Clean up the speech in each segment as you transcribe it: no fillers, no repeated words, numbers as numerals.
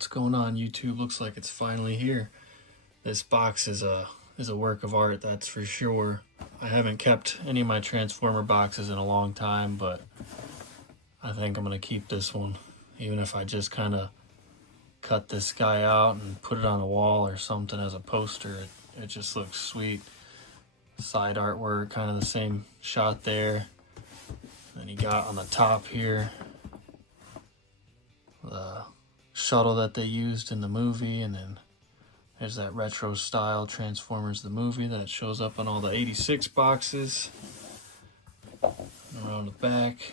What's going on, YouTube? Looks like it's finally here. This box is a work of art, that's for sure. I haven't kept any of my Transformer boxes in a long time, but I think I'm gonna keep this one, even if I just kind of cut this guy out and put it on a wall or something as a poster. It just looks sweet. Side artwork, kind of the same shot there. Then you got on the top here the shuttle that they used in the movie, and then there's that retro style Transformers the movie that shows up on all the 86 boxes. And around the back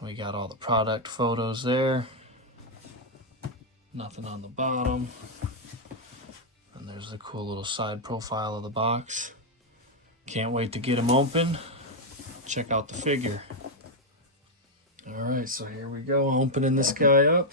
we got all the product photos there. Nothing on the bottom. And there's the cool little side profile of the box. Can't wait to get them open. Check out the figure. Alright, so here we go, opening this guy up.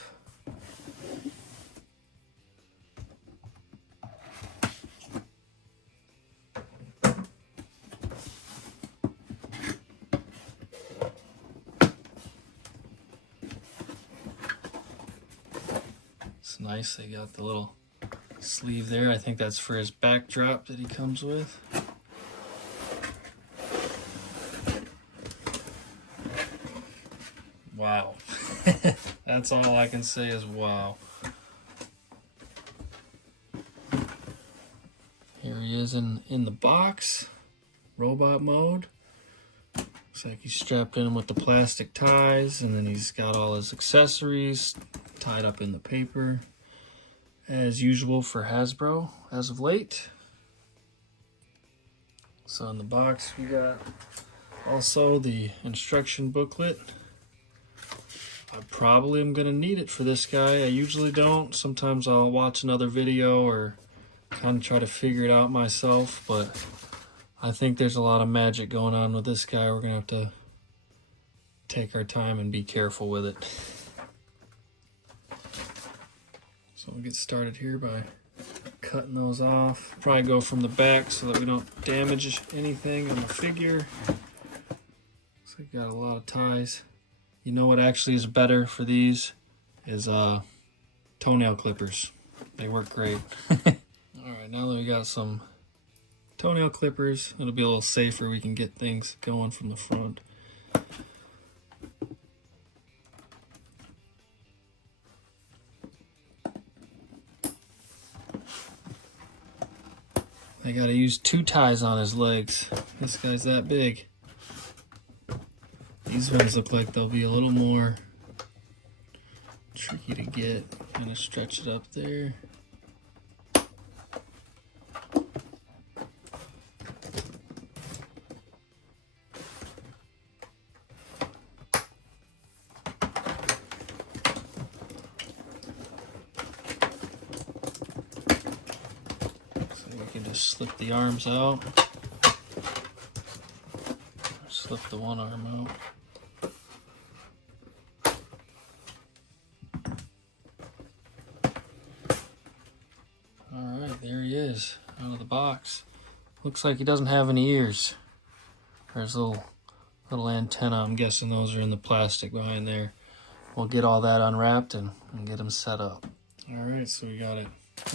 It's nice, they got the little sleeve there. I think that's for his backdrop that he comes with. Wow. That's all I can say is wow. Here he is in the box. Robot mode. Looks like he's strapped in with the plastic ties, and then he's got all his accessories tied up in the paper, as usual for Hasbro as of late. So in the box we got also the instruction booklet. I probably am going to need it for this guy. I usually don't. Sometimes I'll watch another video or kind of try to figure it out myself, but I think there's a lot of magic going on with this guy. We're going to have to take our time and be careful with it. So we'll get started here by cutting those off. Probably go from the back so that we don't damage anything on the figure. Looks like we got a lot of ties. You know what actually is better for these is toenail clippers. They work great. Alright, now that we got some toenail clippers, it'll be a little safer. We can get things going from the front. I gotta use 2 ties on his legs. This guy's that big. These ones look like they'll be a little more tricky to get. Kind of stretch it up there. So we can just slip the arms out. Slip the one arm out. Alright, there he is, out of the box. Looks like he doesn't have any ears. There's a little antenna. I'm guessing those are in the plastic behind there. We'll get all that unwrapped and get him set up. Alright, so we got it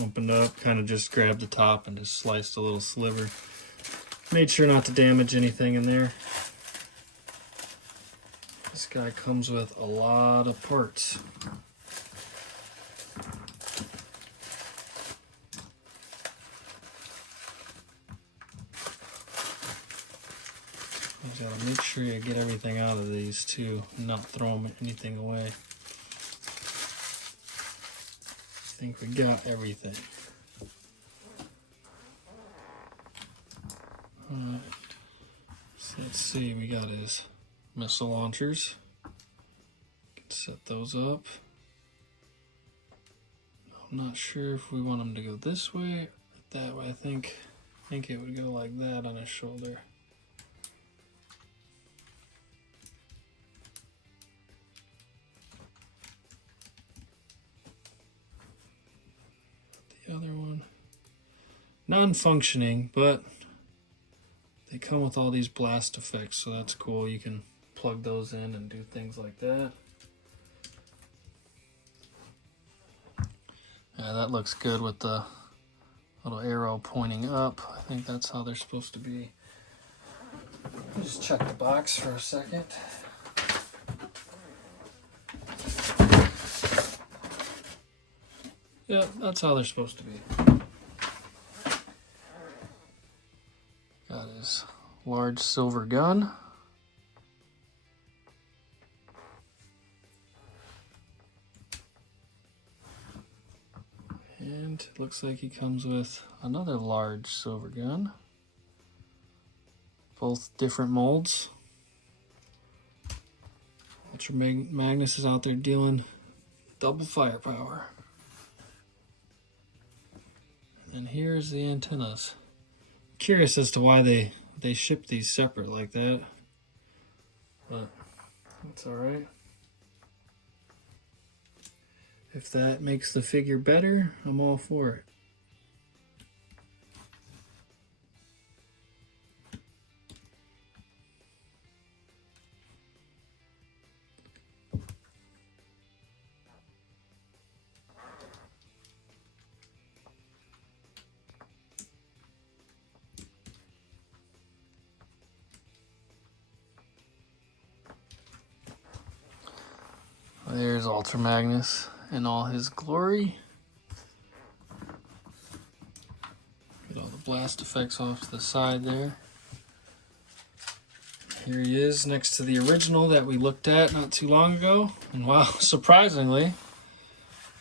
opened up. Kind of just grabbed the top and just sliced a little sliver. Made sure not to damage anything in there. This guy comes with a lot of parts. You gotta make sure you get everything out of these too, not throw anything away. I think we got everything. Alright, so let's see, we got his missile launchers. Can set those up. I'm not sure if we want them to go this way or that way. I think it would go like that on his shoulder. The other one, non-functioning, but they come with all these blast effects, so that's cool. You can plug those in and do things like that. Yeah, that looks good with the little arrow pointing up. I think that's how they're supposed to be. Just check the box for a second. Yeah, that's how they're supposed to be. Got his large silver gun. And it looks like he comes with another large silver gun. Both different molds. Ultra Magnus is out there dealing double firepower. And here's the antennas. Curious as to why they ship these separate like that, but it's alright. If that makes the figure better, I'm all for it. There's Ultra Magnus in all his glory. Get all the blast effects off to the side there. Here he is next to the original that we looked at not too long ago. And wow, surprisingly,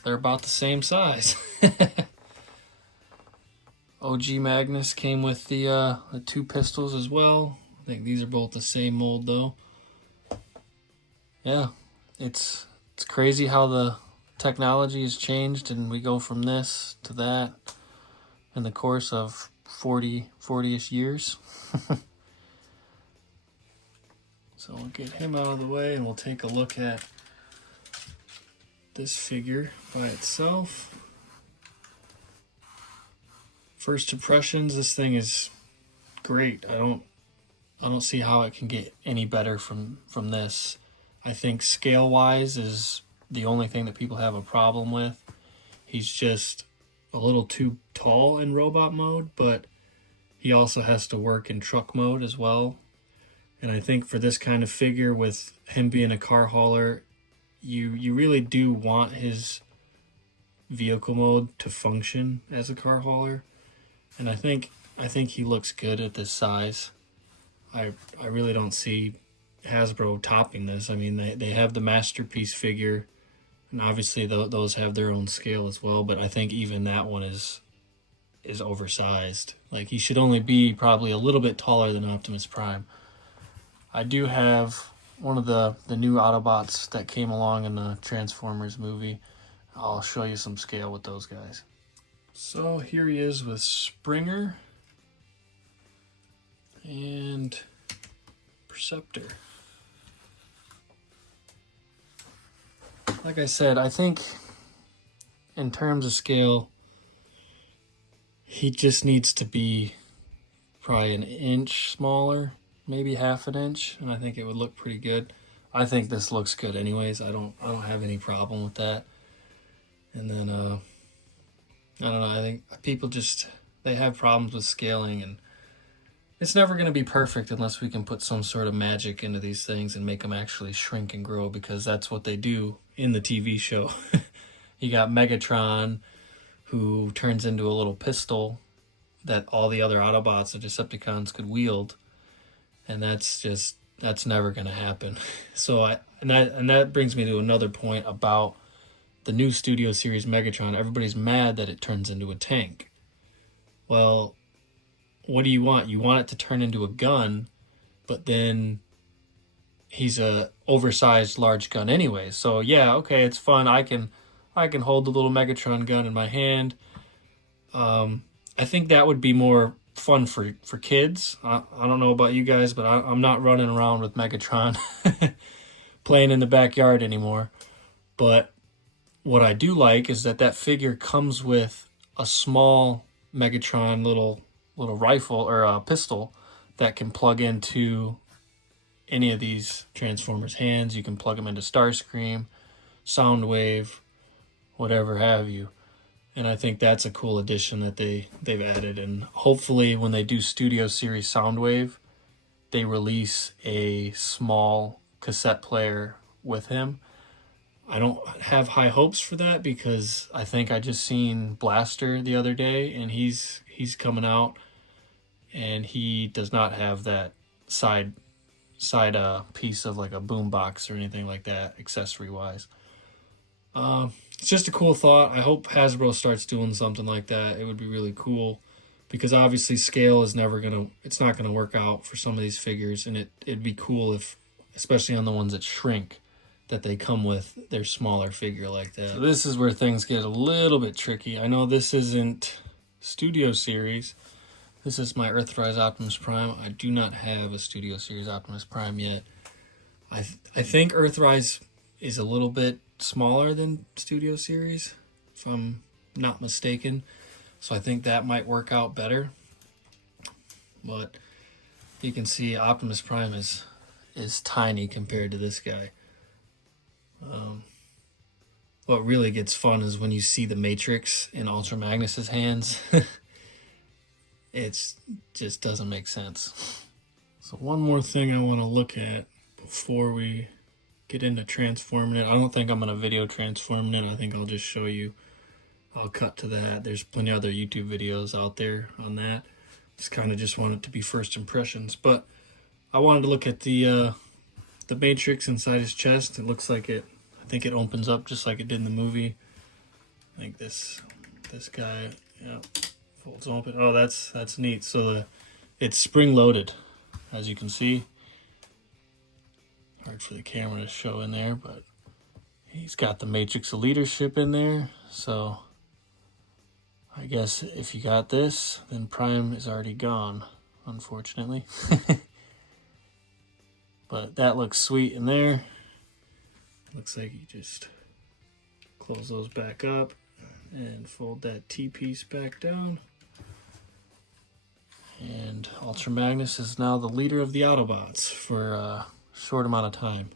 they're about the same size. OG Magnus came with the 2 pistols as well. I think these are both the same mold though. Yeah, it's crazy how the technology has changed and we go from this to that in the course of 40-ish years. So we'll get him out of the way and we'll take a look at this figure by itself. First impressions, this thing is great. I don't see how it can get any better from this. I think scale-wise is the only thing that people have a problem with. He's just a little too tall in robot mode, but he also has to work in truck mode as well. And I think for this kind of figure, with him being a car hauler, you really do want his vehicle mode to function as a car hauler. And I think he looks good at this size. I really don't see Hasbro topping this. I mean, they have the Masterpiece figure, and obviously those have their own scale as well, but I think even that one is oversized. Like, he should only be probably a little bit taller than Optimus Prime. I do have one of the new Autobots that came along in the Transformers movie. I'll show you some scale with those guys. So here he is with Springer and Perceptor. Like I said, I think in terms of scale, he just needs to be probably an inch smaller, maybe half an inch, and I think it would look pretty good. I think this looks good anyways. I don't have any problem with that. And then I don't know, I think people they have problems with scaling, and it's never going to be perfect unless we can put some sort of magic into these things and make them actually shrink and grow, because that's what they do in the TV show. You got Megatron, who turns into a little pistol that all the other Autobots, the Decepticons, could wield, and that's never going to happen. So that brings me to another point about the new Studio Series Megatron. Everybody's mad that it turns into a tank. Well, what do you want? You want it to turn into a gun, but then he's a oversized large gun anyway. So yeah, okay, it's fun. I can hold the little Megatron gun in my hand. I think that would be more fun for kids. I don't know about you guys, but I'm not running around with Megatron playing in the backyard anymore. But what I do like is that figure comes with a small Megatron little rifle or a pistol that can plug into any of these Transformers' hands. You can plug them into Starscream, Soundwave, whatever have you. And I think that's a cool addition that they've added. And hopefully when they do Studio Series Soundwave, they release a small cassette player with him. I don't have high hopes for that because I think I just seen Blaster the other day, and he's coming out, and he does not have that side piece of like a boombox or anything like that accessory wise. It's just a cool thought. I hope Hasbro starts doing something like that. It would be really cool because obviously scale is it's not gonna work out for some of these figures, and it'd be cool if, especially on the ones that shrink, that they come with their smaller figure like that. So this is where things get a little bit tricky. I know this isn't Studio Series. This is my Earthrise Optimus Prime. I do not have a Studio Series Optimus Prime yet. I think Earthrise is a little bit smaller than Studio Series, if I'm not mistaken. So I think that might work out better. But you can see Optimus Prime is tiny compared to this guy. What really gets fun is when you see the Matrix in Ultra Magnus's hands. It just doesn't make sense. So one more thing I want to look at before we get into transforming it. I don't think I'm going to video transforming it. I think I'll just show you. I'll cut to that. There's plenty of other YouTube videos out there on that. Just want it to be first impressions. But I wanted to look at the Matrix inside his chest. It looks like it. I think it opens up just like it did in the movie. I think this guy, yeah, folds open. Oh, that's neat. So it's spring loaded, as you can see. Hard for the camera to show in there, but he's got the Matrix of Leadership in there. So I guess if you got this, then Prime is already gone, unfortunately. But that looks sweet in there. Looks like you just close those back up and fold that T-piece back down. And Ultra Magnus is now the leader of the Autobots for a short amount of time.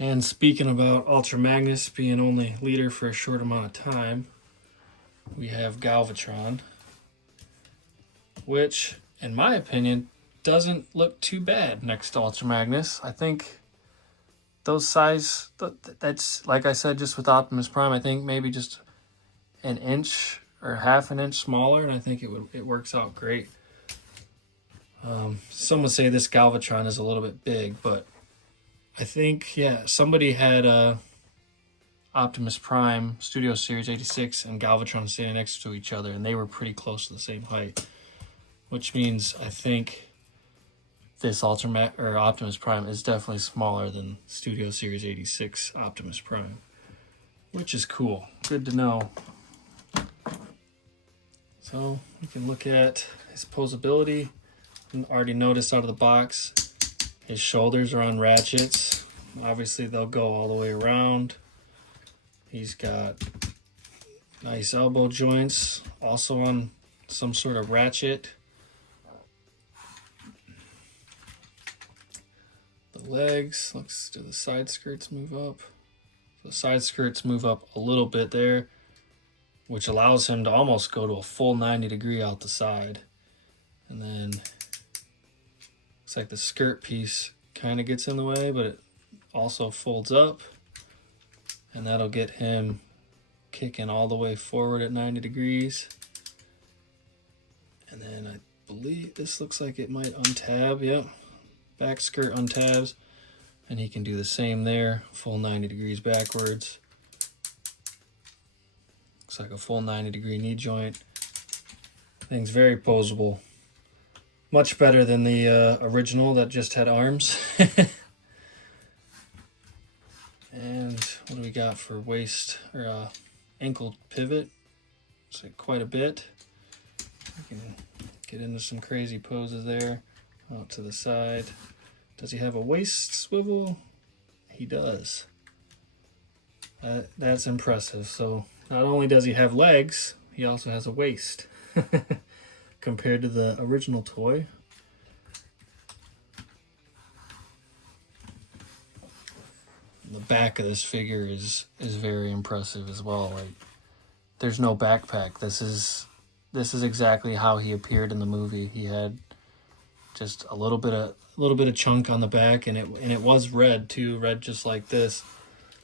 And speaking about Ultra Magnus being only leader for a short amount of time, we have Galvatron, which, in my opinion, doesn't look too bad next to Ultra Magnus. I think those size, that's, like I said, just with Optimus Prime, I think maybe just an inch or half an inch smaller, and I think it works out great. Some would say this Galvatron is a little bit big, but I think, yeah, somebody had Optimus Prime Studio Series 86 and Galvatron standing next to each other, and they were pretty close to the same height, which means I think this Optimus Prime is definitely smaller than Studio Series 86 Optimus Prime, which is cool. Good to know. So we can look at his posability. You already noticed out of the box, his shoulders are on ratchets. Obviously they'll go all the way around. He's got nice elbow joints, also on some sort of ratchet. The legs, do the side skirts move up? The side skirts move up a little bit there, which allows him to almost go to a full 90 degree out the side. And then looks like the skirt piece kind of gets in the way, but it also folds up, and that'll get him kicking all the way forward at 90 degrees. And then I believe this looks like it might untab. Yep, back skirt untabs, and he can do the same there, full 90 degrees backwards. Looks like a full 90 degree knee joint. Thing's very posable. Much better than the original that just had arms. And what do we got for waist or ankle pivot? Looks like quite a bit. We can get into some crazy poses there. Out to the side. Does he have a waist swivel? He does. That's impressive. So not only does he have legs, he also has a waist. Compared to the original toy. The back of this figure is very impressive as well. Like, there's no backpack. This is exactly how he appeared in the movie. He had just a little bit of chunk on the back, and it was red too, red just like this.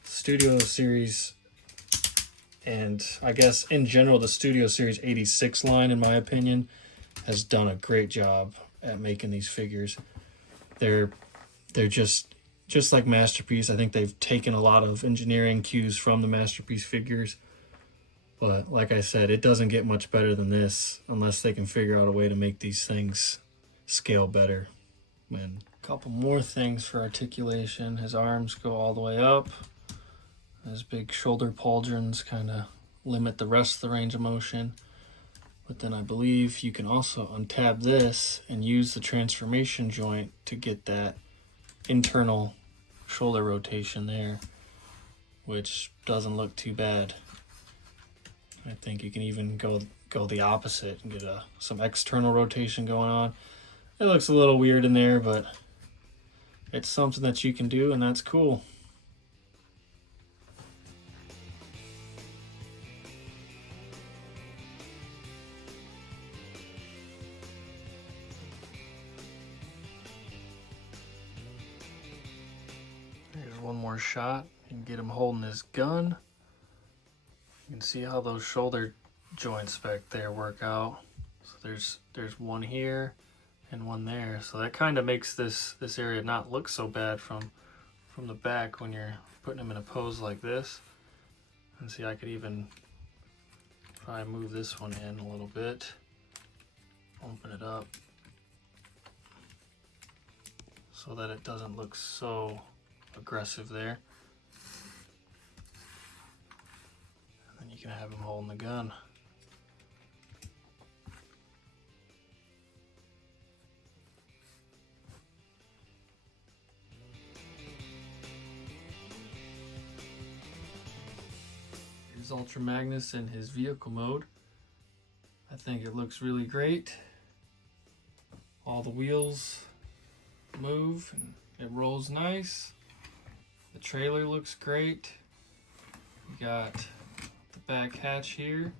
Studio Series, and I guess in general the Studio Series 86 line, in my opinion, has done a great job at making these figures. They're just like Masterpiece. I think they've taken a lot of engineering cues from the Masterpiece figures. But like I said, it doesn't get much better than this unless they can figure out a way to make these things scale better. And a couple more things for articulation. His arms go all the way up. His big shoulder pauldrons kind of limit the rest of the range of motion. But then I believe you can also untab this and use the transformation joint to get that internal shoulder rotation there, which doesn't look too bad. I think you can even go the opposite and get some external rotation going on. It looks a little weird in there, but it's something that you can do, and that's cool. Here's one more shot. You can get him holding his gun. You can see how those shoulder joints back there work out. So there's one here and one there. So that kind of makes this area not look so bad from the back when you're putting him in a pose like this. And see, I could even try and move this one in a little bit. Open it up so that it doesn't look so aggressive there. You can have him holding the gun. Here's Ultra Magnus in his vehicle mode. I think it looks really great. All the wheels move and it rolls nice. The trailer looks great. You got back hatch here,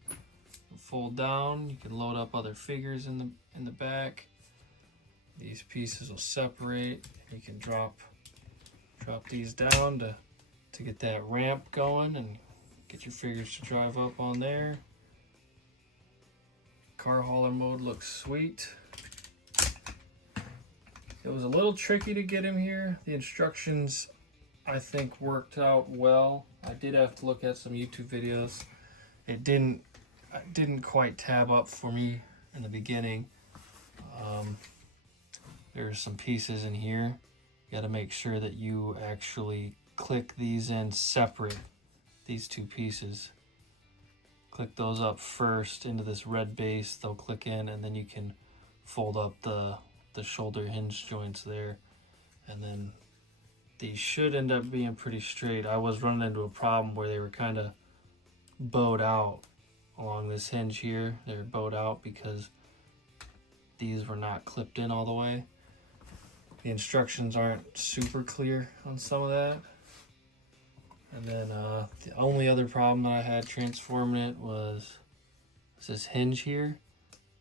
fold down. You can load up other figures in the back. These pieces will separate. You can drop these down to get that ramp going and get your figures to drive up on there. Car hauler mode looks sweet. It was a little tricky to get him here. The instructions, I think, worked out well. I did have to look at some YouTube videos. It didn't quite tab up for me in the beginning. There's some pieces in here. You got to make sure that you actually click these in separate, these two pieces. Click those up first into this red base. They'll click in, and then you can fold up the shoulder hinge joints there. And then these should end up being pretty straight. I was running into a problem where they were kind of bowed out along this hinge here. They're bowed out because these were not clipped in all the way. The instructions aren't super clear on some of that. And then the only other problem that I had transforming it was this hinge here.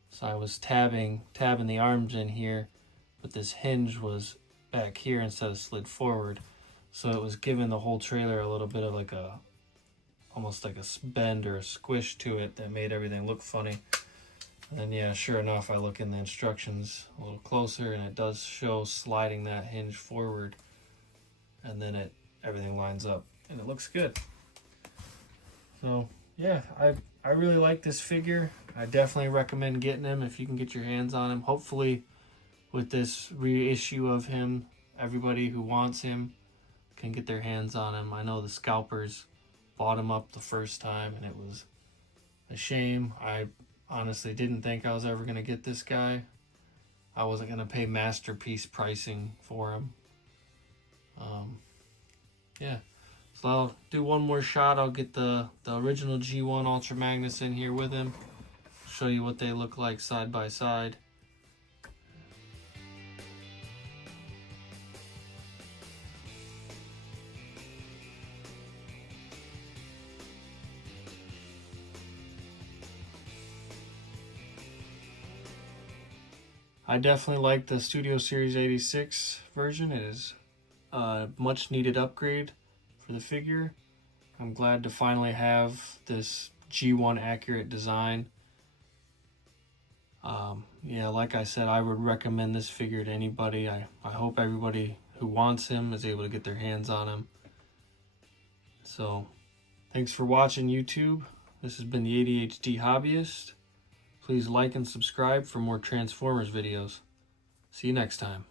So I was tabbing the arms in here, but this hinge was back here instead of slid forward. So it was giving the whole trailer a little bit of like almost like a bend or a squish to it that made everything look funny. And then yeah, sure enough, I look in the instructions a little closer and it does show sliding that hinge forward, and then everything lines up and it looks good. So yeah, I really like this figure. I definitely recommend getting him if you can get your hands on him. Hopefully with this reissue of him, everybody who wants him can get their hands on him. I know the scalpers bought him up the first time and it was a shame. I honestly didn't think I was ever going to get this guy. I wasn't going to pay Masterpiece pricing for him. Yeah, so I'll do one more shot. I'll get the original G1 Ultra Magnus in here with him, show you what they look like side by side. I definitely like the Studio Series 86 version. It is a much needed upgrade for the figure. I'm glad to finally have this G1 accurate design. Yeah, like I said, I would recommend this figure to anybody. I hope everybody who wants him is able to get their hands on him. So, thanks for watching, YouTube. This has been the ADHD Hobbyist. Please like and subscribe for more Transformers videos. See you next time.